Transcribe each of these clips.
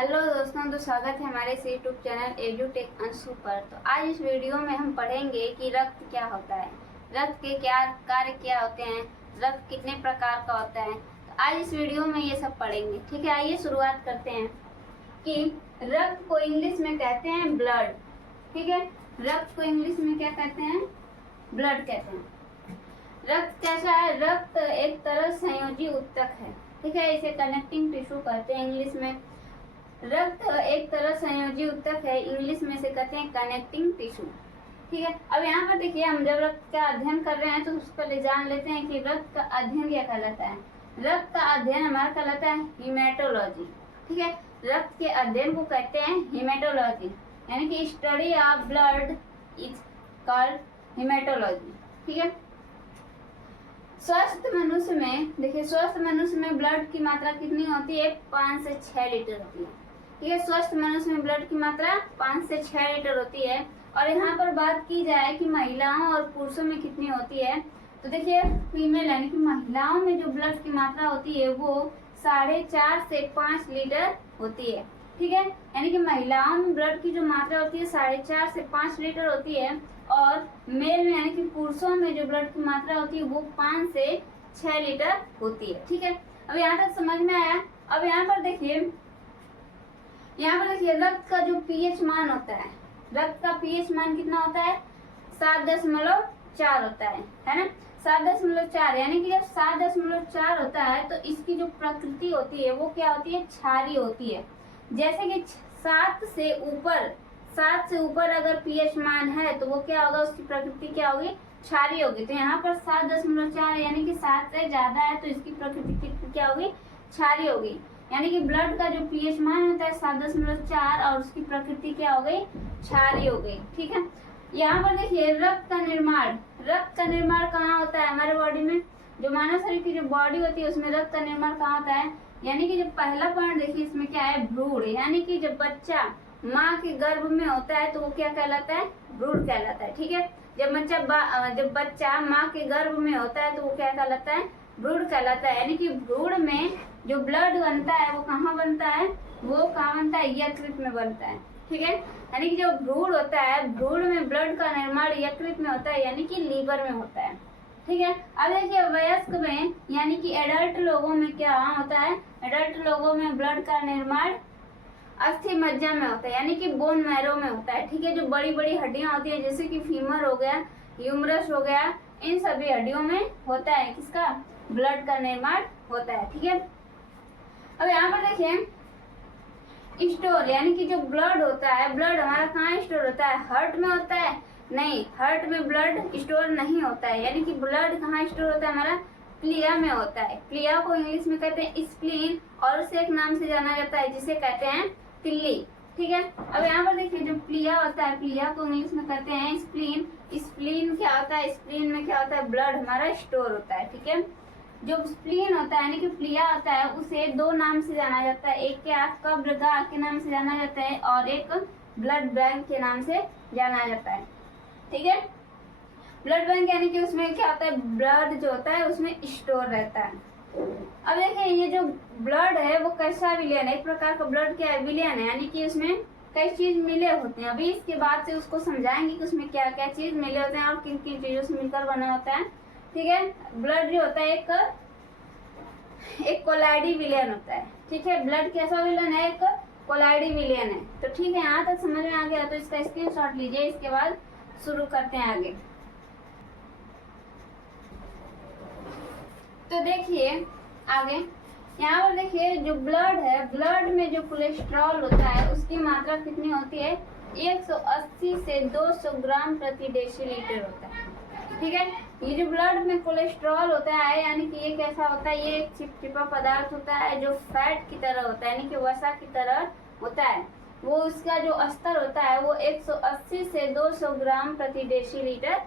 Hello दोस्तों, तो स्वागत है हमारे इस यूट्यूब चैनल एजुटेक अंशु पर। तो आज इस वीडियो में हम पढ़ेंगे कि रक्त क्या होता है, रक्त के क्या कार्य क्या होते हैं, रक्त कितने प्रकार का होता है। तो आज इस वीडियो में ये सब पढ़ेंगे। ठीक है, आइए शुरुआत करते हैं कि रक्त को इंग्लिश में कहते हैं ब्लड। ठीक है, रक्त को इंग्लिश में क्या कहते हैं? ब्लड कहते हैं। रक्त कैसा है? रक्त एक तरह संयोजी ऊतक है। ठीक है, इसे कनेक्टिंग टिश्यू कहते हैं इंग्लिश में। रक्त एक तरह संयोजी ऊतक है, इंग्लिश में से कहते हैं कनेक्टिंग टिश्यू। ठीक है, अब यहाँ पर देखिए, हम जब रक्त का अध्ययन कर रहे हैं तो उसको ले जान लेते हैं कि रक्त का अध्ययन क्या कहलाता है। रक्त का अध्ययन हमारा कहलाता है हीमेटोलॉजी। ठीक है, रक्त के अध्ययन को कहते हैं हीमेटोलॉजी, यानी कि study of blood is called haematology. ठीक है, स्वस्थ मनुष्य में देखिए, स्वस्थ मनुष्य में ब्लड की मात्रा कितनी होती है? 5 से 6 लीटर होती है। ठीक है, स्वस्थ मनुष्य में ब्लड की मात्रा 5 से 6 लीटर होती है। और यहाँ पर बात की जाए कि महिलाओं और पुरुषों में कितनी होती है, तो देखिए फीमेल यानी कि महिलाओं में जो ब्लड की मात्रा होती है वो 4.5 से 5 लीटर होती है। ठीक है, यानी कि महिलाओं में ब्लड की जो मात्रा होती है 4.5 से 5 लीटर होती है, और मेल में यानी कि पुरुषों में जो ब्लड की मात्रा होती है वो 5 से 6 लीटर होती है। ठीक है, अब यहाँ तक समझ में आया। अब यहाँ पर देखिए रक्त का जो पीएच मान होता है, रक्त का पीएच मान कितना होता है? 7.4 होता है ना? 7.4, यानी कि जब 7.4 होता है तो इसकी जो प्रकृति होती है वो क्या होती है? क्षारीय होती है। जैसे कि 7 से ऊपर अगर पीएच मान है तो वो क्या होगा? उसकी प्रकृति क्या होगी? क्षारीय होगी। तो यहाँ पर 7.4 यानी कि 7 से ज्यादा है तो इसकी प्रकृति क्या होगी? क्षारीय होगी। यानी कि ब्लड का जो पीएच मान होता है 7.4 और उसकी प्रकृति क्या हो गई? क्षारीय हो गई। ठीक है, यहाँ पर देखिए रक्त का निर्माण कहाँ होता है हमारे बॉडी में? जो मानव शरीर की जो बॉडी होती है उसमें रक्त का निर्माण कहाँ होता है? यानी कि जब पहला पॉइंट देखिए इसमें क्या है? भ्रूण। यानी कि जब बच्चा माँ के गर्भ में होता है तो वो क्या कहलाता है? भ्रूण कहलाता है। ठीक है, जब बच्चा माँ के गर्भ में होता है तो वो क्या कहलाता है? भ्रूण कहलाता है। यानी कि भ्रूण में जो ब्लड बनता है वो कहाँ बनता है? यकृत में बनता है। ठीक है, यानी कि जो भ्रूण होता है, भ्रूण में ब्लड का निर्माण यकृत में होता है, यानी कि लीवर में होता है। ठीक है, अब देखिए वयस्क में यानी कि एडल्ट लोगों में क्या होता है? एडल्ट लोगों में ब्लड का निर्माण अस्थि मज्जा में होता है, यानी कि बोन मैरो में होता है। ठीक है, जो बड़ी बड़ी हड्डियां होती है जैसे कि फीमर हो गया, ह्यूमरस हो गया, इन सभी हड्डियों में होता है किसका? ब्लड का निर्माण होता है। ठीक है, अब यहाँ पर देखिए स्टोर, यानी कि जो ब्लड होता है, ब्लड हमारा कहाँ स्टोर होता है? हार्ट में होता है? नहीं, हार्ट में ब्लड स्टोर नहीं होता है। यानी कि ब्लड कहाँ स्टोर होता है हमारा? प्लिया में होता है। प्लिया को इंग्लिश में कहते हैं स्प्लीन, और उसे एक नाम से जाना जाता है जिसे कहते हैं तिल्ली। ठीक है, अब यहाँ पर देखिए जो प्लिया होता है, प्लिया को इंग्लिश में कहते हैं स्प्लीन। स्प्लीन क्या होता है? स्प्लीन में क्या होता है? ब्लड हमारा स्टोर होता है। ठीक है, जो स्प्लीन होता है यानी कि प्लिया होता है उसे 2 नाम से जाना जाता है, एक क्या? कब्रगाह के नाम से जाना जाता है और एक ब्लड बैंक के नाम से जाना जाता है। ठीक है, ब्लड बैंक यानी कि उसमें क्या होता है? ब्लड जो होता है उसमें स्टोर रहता है। अब देखिए ये जो ब्लड है वो कैसा विलयन है? एक प्रकार का ब्लड क्या है? विलयन है, यानी कि उसमें कई चीज मिले होते हैं। अभी इसके बाद से उसको समझाएंगे कि उसमें क्या क्या चीज मिले होते हैं और किन किन चीजों से मिलकर बना होता है। ठीक है, ब्लड जो होता है एक कोलाइडी विलयन होता है। ठीक है, ब्लड कैसा विलयन है? एक कोलाइडी विलयन है। तो ठीक है, यहाँ तक समझ में आ गया तो इसका स्क्रीनशॉट लीजिए, इसके बाद शुरू करते हैं आगे। तो देखिए आगे यहाँ पर देखिए जो ब्लड है, ब्लड में जो कोलेस्ट्रॉल होता है उसकी मात्रा कितनी होती है? 180 से 200 ग्राम प्रति डेसीलीटर होता है। ठीक है, ये जो ब्लड में कोलेस्ट्रॉल होता है यानी कि ये कैसा होता है? ये एक चिपचिपा पदार्थ होता है जो फैट की तरह होता है, यानी कि वसा की तरह होता है। वो उसका जो स्तर होता है वो 180 से 200 ग्राम प्रति डेसीलीटर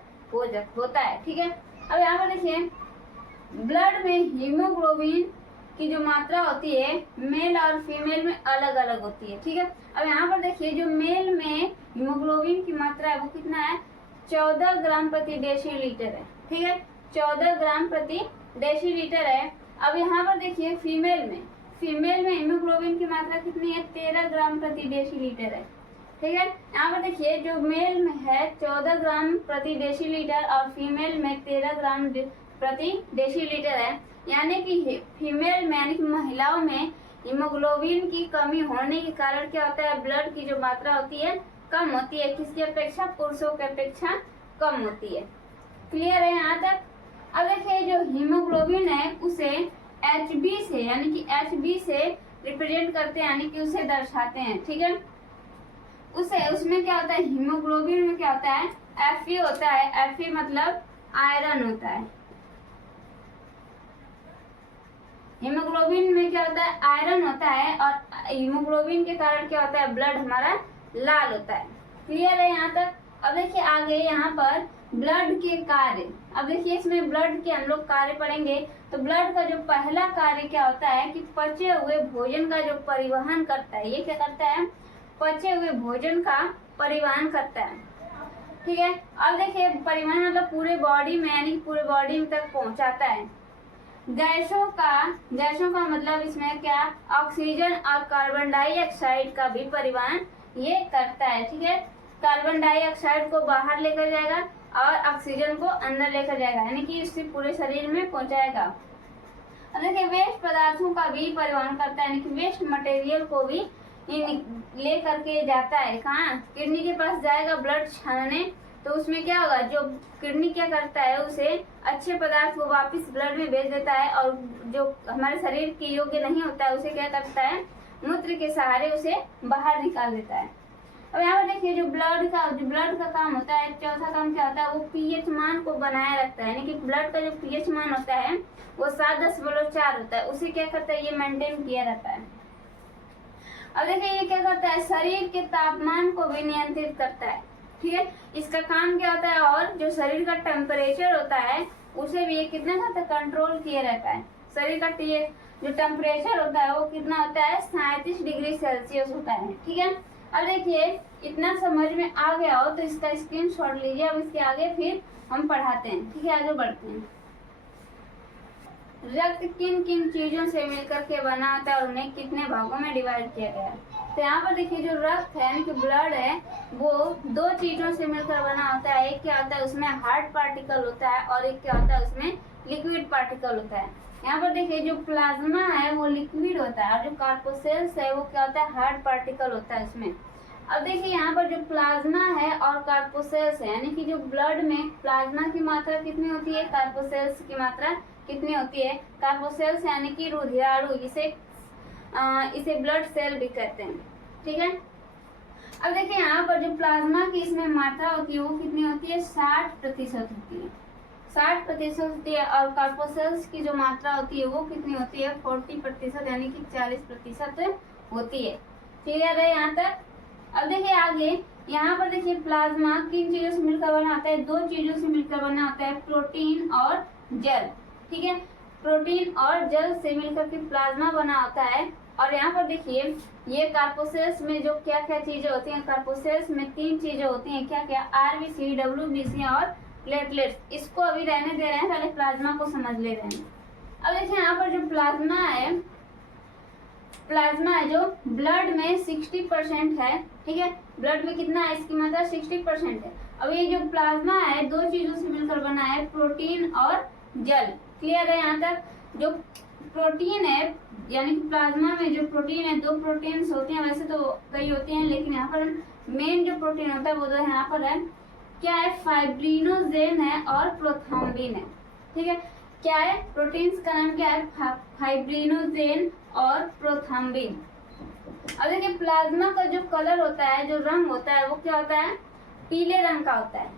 होता है। ठीक है, अब यहाँ पर देखिए ब्लड में हीमोग्लोबिन की जो मात्रा होती है मेल और फीमेल में अलग अलग होती है। ठीक है, अब यहाँ पर देखिए जो मेल में हीमोग्लोबिन की मात्रा है वो कितना है? 14 ग्राम प्रति डेसीलीटर है। ठीक है, 14 ग्राम प्रति डेसीलीटर है। अब यहाँ पर देखिए फीमेल फीमेल में हीमोग्लोबिन की मात्रा कितनी है, 13 ग्राम प्रति डेसीलीटर है। ठीक है, यहाँ पर देखिए जो मेल में है 14 ग्राम प्रति डेसीलीटर और फीमेल में 13 ग्राम प्रति डेसीलीटर है। यानी कि फीमेल में यानी कि महिलाओं में हीमोग्लोबिन की कमी होने के कारण क्या होता है, ब्लड की जो मात्रा होती है कम होती है, किसकी अपेक्षा, पुरुषों की अपेक्षा कम होती है। क्लियर है यहाँ तक। अब देखिए जो हीमोग्लोबिन है उसे HB से यानी कि HB से रिप्रेजेंट करते हैं, यानी कि उसे दर्शाते हैं। ठीक है, उसमें क्या होता है, हीमोग्लोबिन में क्या होता है, Fe होता है। Fe मतलब आयरन होता है। हीमोग्लोबिन में क्या होता है, आयरन होता है और हीमोग्लोबिन के कारण क्या होता है, ब्लड हमारा लाल होता है। क्लियर है यहाँ तक। अब देखिए आगे यहाँ पर ब्लड के कार्य। अब देखिए इसमें ब्लड के हम लोग कार्य पढ़ेंगे। तो ब्लड का जो पहला कार्य क्या होता है कि पचे हुए भोजन का जो परिवहन करता है। ये क्या करता है, पचे हुए भोजन का परिवहन करता है। ठीक है, अब देखिए परिवहन मतलब पूरे बॉडी में यानी पूरे बॉडी तक पहुंचाता है। गैसों का मतलब इसमें क्या, ऑक्सीजन और कार्बन डाइऑक्साइड का भी परिवहन ये करता है। ठीक है, कार्बन डाइऑक्साइड को बाहर लेकर जाएगा और ऑक्सीजन को अंदर लेकर जाएगा, यानी कि इससे पूरे शरीर में पहुंचाएगा। अब देखिए वेस्ट पदार्थों का भी परिवहन करता है, यानी कि वेस्ट मटेरियल को भी ले करके जाता है। कहाँ, किडनी के पास जाएगा ब्लड छानने, तो उसमें क्या होगा, जो किडनी क्या करता है उसे अच्छे पदार्थ को वापस ब्लड में भेज देता है और जो हमारे शरीर के योग्य नहीं होता है उसे क्या करता है, मूत्र के सहारे उसे बाहर निकाल देता है। अब यहाँ पर देखिए जो ब्लड का काम होता है, चौथा काम क्या होता है, वो पीएच मान को बनाए रखता है। यानी कि ब्लड का जो पीएच मान होता है वो 7.4 होता है, उसे क्या करता है, ये मेंटेन किया रहता है। अब देखिए ये क्या करता है, शरीर के तापमान को भी नियंत्रित करता है। ठीक है, इसका काम क्या होता है, और जो शरीर का टेम्परेचर होता है उसे भी ये कितना होता है, कंट्रोल किया रहता है। शरीर का जो टेम्परेचर होता है वो कितना होता है, 37 डिग्री सेल्सियस होता है। ठीक है, अब देखिए इतना समझ में आ गया हो तो इसका स्क्रीनशॉट लीजिए। अब इसके आगे फिर हम पढ़ाते हैं। ठीक है, आगे बढ़ते हैं। रक्त किन किन चीजों से मिलकर के बना होता है और उन्हें कितने भागों में डिवाइड किया गया है। तो यहाँ पर देखिए जो रक्त है यानी कि ब्लड है वो 2 चीजों से मिलकर बना होता है। एक क्या होता है, उसमें हार्ड पार्टिकल होता है और एक क्या होता है, उसमें लिक्विड पार्टिकल होता है। यहाँ पर देखिए जो प्लाज्मा है वो लिक्विड होता है और जो कार्पोसेल्स है वो क्या होता है, हार्ड पार्टिकल होता है उसमें। अब देखिए यहाँ पर जो प्लाज्मा है और कार्पोसेल्स है, यानी कि जो ब्लड में प्लाज्मा की मात्रा कितनी होती है, कार्पोसेल्स की मात्रा कितनी होती है। कार्पोसेल्स यानी कि रुधिराणु, इसे ब्लड सेल भी कहते हैं। ठीक है, अब देखिए यहाँ पर जो प्लाज्मा की इसमें मात्रा होती है वो कितनी होती है, 60% होती है, 60% होती है। और कार्पोसेल्स की जो मात्रा होती है वो कितनी होती है, 40% यानी कि 40% होती है। क्लियर है यहाँ तक। अब देखिए आगे यहाँ पर देखिए प्लाज्मा किन चीजों से मिलकर बना होता है, 2 चीजों से मिलकर बना होता है, प्रोटीन और जल। ठीक है, प्रोटीन और जल से मिलकर के प्लाज्मा बना होता है। और यहाँ पर देखिए ये कार्पोसेल्स में जो क्या क्या चीजें होती हैं, कार्पोसेल्स में 3 चीजें होती हैं। क्या क्या, आरबीसी, डब्ल्यूबीसी और प्लेटलेट्स। इसको अभी रहने दे रहे हैं, पहले प्लाज्मा को समझ ले रहे हैं। अब देखिए यहाँ पर जो प्लाज्मा है जो ब्लड में 60% है। ठीक है, ब्लड में कितना है, इसकी मात्रा 60% है। अब ये जो प्लाज्मा है 2 चीजों से मिलकर बना है, प्रोटीन और जल। क्लियर है यहाँ तक। जो प्रोटीन है यानी कि प्लाज्मा में जो प्रोटीन है, 2 प्रोटीन्स होते हैं, वैसे तो कई होते हैं लेकिन यहाँ पर मेन जो प्रोटीन होता है वो तो यहाँ पर है, क्या है, फाइब्रिनोजेन है और प्रोथ्रोम्बिन है। ठीक है, क्या है, प्रोटीन्स का नाम क्या है, फाइब्रिनोजेन और प्रोथ्रोम्बिन। अब देखिए प्लाज्मा का जो कलर होता है, जो रंग होता है वो क्या होता है, पीले रंग का होता है।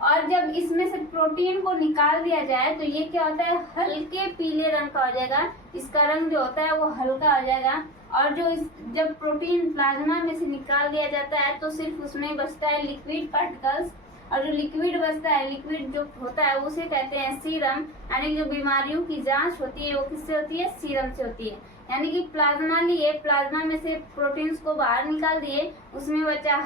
और जब इसमें से प्रोटीन को निकाल दिया जाए तो ये क्या होता है, हल्के पीले रंग का हो जाएगा। इसका रंग जो होता है वो हल्का हो जाएगा। और जब प्रोटीन प्लाज्मा में से निकाल दिया जाता है तो सिर्फ उसमें बचता है लिक्विड पार्टिकल्स। और जो लिक्विड बचता है, लिक्विड जो होता है उसे कहते हैं सीरम। यानी जो बीमारियों की जांच होती है वो किससे होती है, सीरम से होती है। यानी कि प्लाज्मा लिए, प्लाज्मा में से प्रोटीन्स को बाहर निकाल दिए, उसमें बचा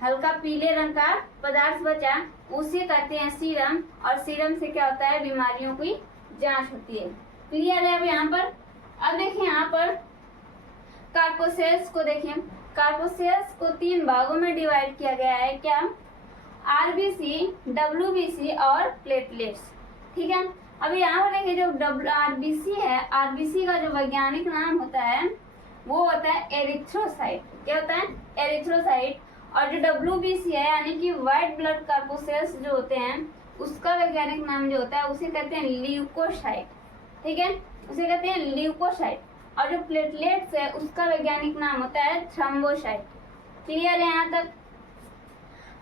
हल्का पीले रंग का पदार्थ बचा, उसे कहते हैं सीरम। और सीरम से क्या होता है, बीमारियों की जांच होती है। क्लियर है अब यहाँ पर। अब देखिए यहाँ पर कार्बोसेल्स को देखिए, कार्बोसेल्स को 3 भागों में डिवाइड किया गया है। क्या? आरबीसी, डब्ल्यूबीसी और प्लेटलेट्स। ठीक है। अब यहाँ पर देखिए जो आरबीसी है, आरबीसी का जो वैज्ञानिक नाम होता है वो होता है एरिथ्रोसाइट। क्या होता है? एरिथ्रोसाइट। और जो डब्ल्यूबीसी है यानी कि व्हाइट ब्लड कार्बोसेल्स जो होते हैं उसका वैज्ञानिक नाम जो होता है उसे कहते हैं ल्यूकोसाइट। ठीक है, उसे कहते हैं ल्यूकोसाइट। और जो प्लेटलेट्स है उसका वैज्ञानिक नाम होता है थ्रोम्बोसाइट। क्लियर है यहाँ तक?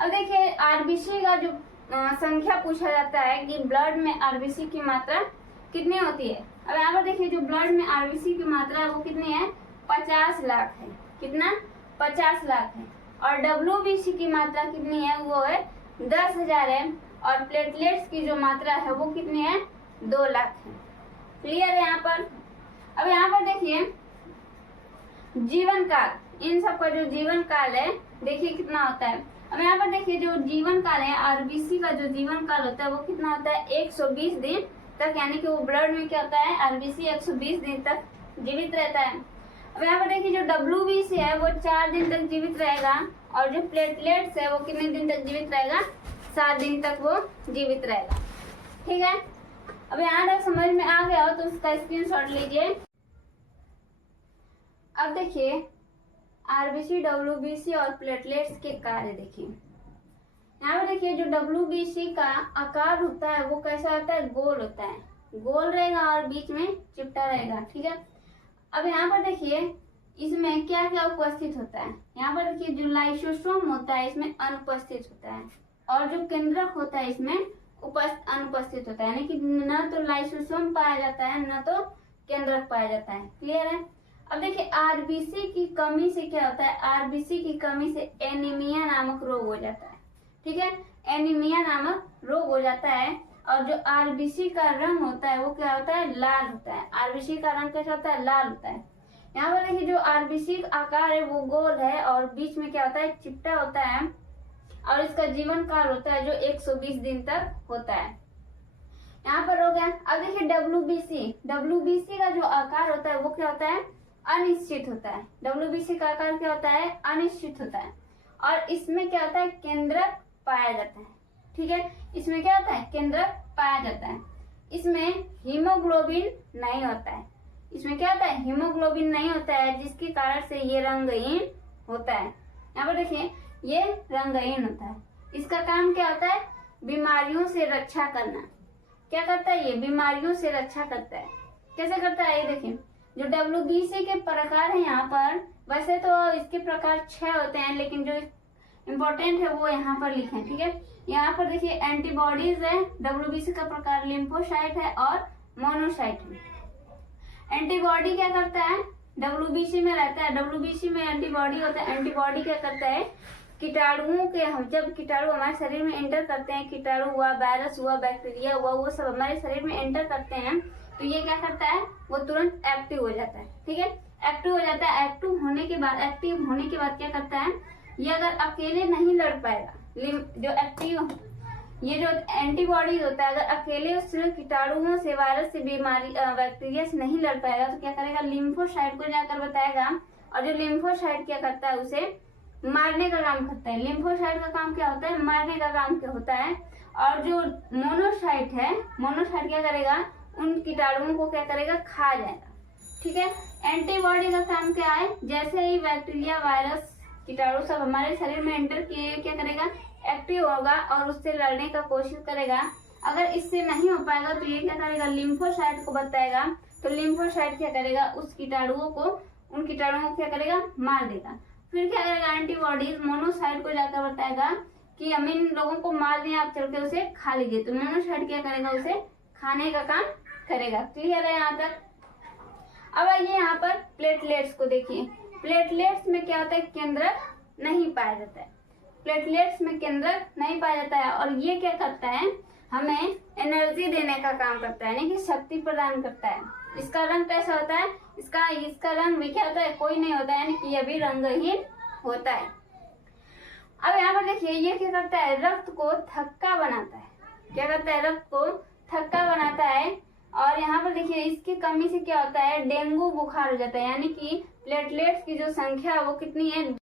अब देखिए आरबीसी का जो संख्या पूछा जाता है कि ब्लड में आरबीसी की मात्रा कितनी होती है। अब यहाँ पर देखिए जो ब्लड में आरबीसी की मात्रा है वो कितनी है? 50 लाख है। कितना? 50 लाख है। और डब्ल्यूबीसी की मात्रा कितनी है? वो है 10,000 है। और प्लेटलेट्स की जो मात्रा है वो कितनी है? 2 लाख है। क्लियर है यहाँ पर? अब यहाँ पर देखिए जीवन काल, इन सब का जो जीवन काल है देखिए कितना होता है। अब यहाँ पर देखिए जो जीवन काल है आरबीसी का जो जीवन काल होता है वो कितना होता है? 120 दिन तक, यानी कि वो ब्लड में क्या होता है? आरबीसी 120 दिन तक जीवित रहता है। अब यहाँ पर देखिए जो डब्ल्यूबीसी है वो 4 दिन तक जीवित रहेगा। और जो प्लेटलेट्स है वो कितने दिन तक जीवित रहेगा? 7 दिन तक वो जीवित रहेगा। ठीक है, अब यहाँ तक समझ में आ गया हो तो उसका स्क्रीनशॉट लीजिए। अब देखिए आरबीसी, डब्ल्यूबीसी और प्लेटलेट्स के कार्य देखिए। यहाँ पर देखिए जो डब्ल्यूबीसी का आकार होता है वो कैसा होता है? गोल होता है, गोल रहेगा और बीच में चिपटा रहेगा। ठीक है। अब यहाँ पर देखिए इसमें क्या क्या उपस्थित होता है। यहाँ पर देखिए जो लाइसोसोम होता है इसमें अनुपस्थित होता है और जो केंद्रक होता है इसमें अनुपस्थित होता है, यानी कि न तो लाइसोसोम पाया जाता है न तो केंद्रक पाया जाता है। क्लियर है? अब देखिए आरबीसी की कमी से क्या होता है? आरबीसी की कमी से एनीमिया नामक रोग हो जाता है। ठीक है, एनीमिया नामक रोग हो जाता है। और जो आरबीसी का रंग होता है वो क्या होता है? लाल होता है। आरबीसी का रंग कैसा होता है? लाल होता है। यहाँ पर देखिए जो आरबीसी का आकार है वो गोल है और बीच में क्या होता है? चिपटा होता है। और इसका जीवन काल होता है जो 120 दिन तक होता है। यहाँ पर हो गया। अब देखिए डब्ल्यूबीसी, डब्ल्यूबीसी का जो आकार होता है वो क्या होता है? अनिश्चित होता है। डब्ल्यूबीसी का आकार क्या होता है? अनिश्चित होता है। और इसमें क्या होता है? केंद्रक पाया जाता है। ठीक है, इसमें क्या होता है? केंद्रक पाया जाता है। इसमें हीमोग्लोबिन नहीं होता है। इसमें क्या होता है? हीमोग्लोबिन नहीं होता है, जिसके कारण से ये रंगहीन होता है। यहाँ पर देखिए ये रंगहीन होता है। इसका काम क्या होता है? बीमारियों से रक्षा करना। क्या करता है ये? बीमारियों से रक्षा करता है। कैसे करता है ये देखिए। जो डब्ल्यूबीसी के प्रकार है यहाँ पर, वैसे तो इसके प्रकार 6 होते हैं लेकिन जो इम्पोर्टेंट है वो यहाँ पर लिखे। ठीक है, यहाँ पर देखिए एंटीबॉडीज है। डब्ल्यूबीसी का प्रकार लिम्फोसाइट है और मोनोसाइट है। एंटीबॉडी क्या करता है? डब्ल्यूबीसी में रहता है। डब्ल्यूबीसी में एंटीबॉडी होता है। एंटीबॉडी क्या करता है? कीटाणुओं के, हम जब कीटाणु हमारे शरीर में एंटर करते हैं, कीटाणु हुआ, वायरस हुआ, बैक्टीरिया हुआ, वो सब हमारे शरीर में एंटर करते हैं तो ये क्या करता है? वो तुरंत एक्टिव हो जाता है। ठीक है, एक्टिव हो जाता है। एक्टिव होने के बाद क्या करता है? ये अगर अकेले नहीं लड़ पाएगा, जो एक्टिव ये जो एंटीबॉडीज होता है अगर अकेले उस कीटाणुओं से, वायरस से, बीमारी, बैक्टीरिया से नहीं लड़ पाएगा तो क्या करेगा? लिम्फोसाइट को जाकर बताएगा। और जो लिम्फोसाइट क्या करता है? उसे मारने का काम करता है। लिम्फोसाइट का काम क्या होता है? मारने का काम क्या होता है। और जो मोनोसाइट है, मोनोसाइट क्या करेगा? उन कीटाणुओं को क्या करेगा? खा जाएगा। ठीक है, एंटीबॉडी का काम क्या है? जैसे ही बैक्टीरिया, वायरस, कीटाणु सब हमारे शरीर में एंटर किए क्या करेगा? एक्टिव होगा और उससे लड़ने का कोशिश करेगा। अगर इससे नहीं हो पाएगा तो ये क्या करेगा? लिम्फोसाइट को बताएगा। तो लिम्फोसाइट क्या करेगा? उन कीटाणुओं को क्या करेगा? मार देगा। फिर क्या करेगा? एंटीबॉडीज मोनोसाइट को जाकर बताएगा कि हम इन लोगों को मार दें, आप चल के उसे खा लीजिए। तो मोनोसाइट क्या करेगा? उसे खाने का काम करेगा। क्लियर है यहाँ तक? अब आइए यहाँ पर प्लेटलेट्स को देखिए। प्लेटलेट्स में क्या होता है? केंद्रक नहीं पाया जाता है। प्लेटलेट्स में केंद्रक नहीं पाया जाता है और ये क्या करता है? हमें एनर्जी देने का काम करता है, यानी कि शक्ति प्रदान करता है। इसका रंग कैसा होता है? इसका रंग भी क्या होता है? कोई नहीं होता है, यानी कि यह भी रंगहीन होता है। अब यहाँ पर देखिए ये क्या करता है? रक्त को थक्का बनाता है। क्या करता है? रक्त को थक्का बनाता है और यहाँ पर देखिए इसकी कमी से क्या होता है, डेंगू बुखार हो जाता है, यानी कि प्लेटलेट्स की जो संख्या है वो कितनी है,